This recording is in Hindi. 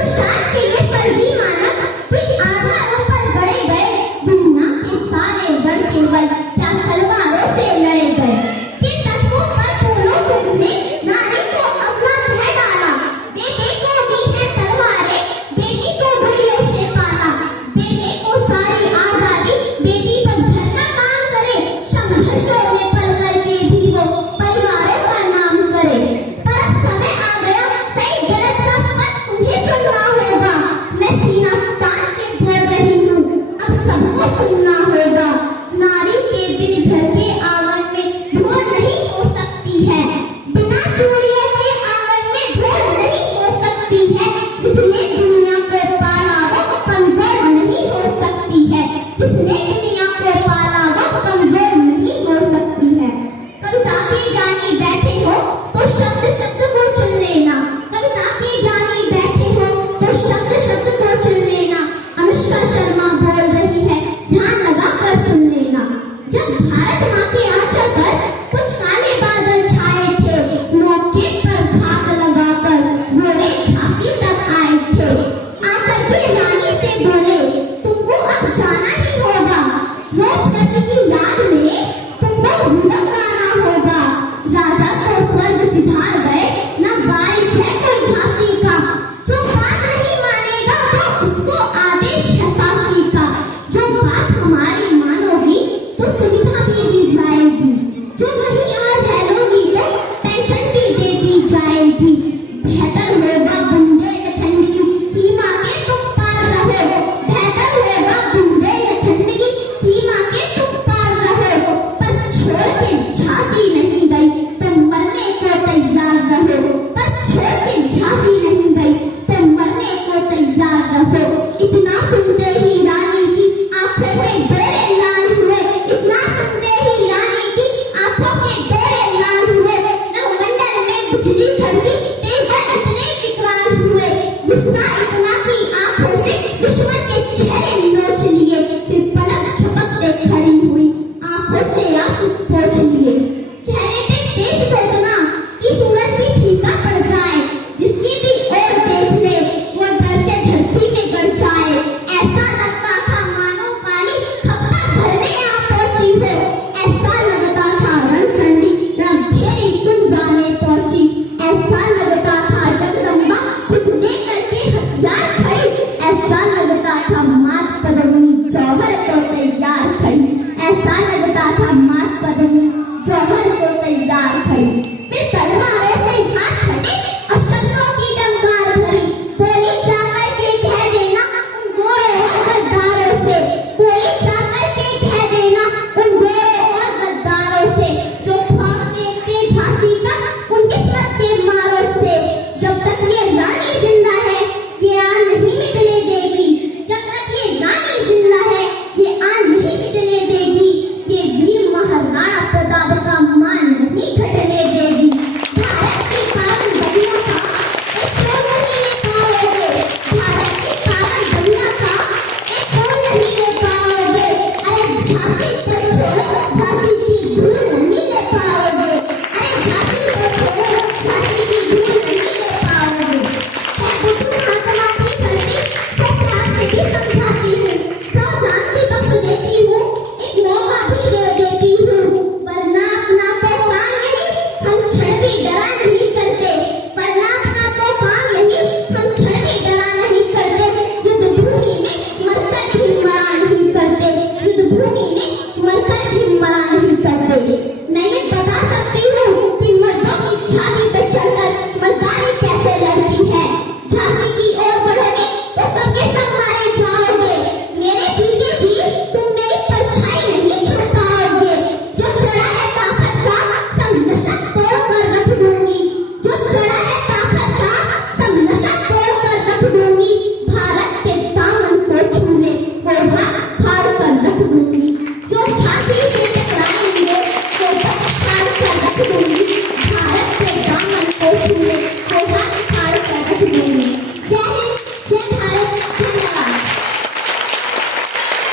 शान के लिए फर्जी मानक किन आधारों पर गढ़े गए? दुनिया के सारे गढ़ केवल क्या तलवारों से लड़े गए? किन तत्वों पर बोलो तुमने नारी को अपना कह डाला? बेटे को दी है तलवारें, बेटी को घड़ियों से पाला। बेटे को सारी आजादी, बेटी बस घर का काम करे। संघर्षों में पल करके भी वो परिवारों का नाम करे। पर अब समय आ गया, सही गलत का फर्क तुम्हें चुनना होगा। मैं सीना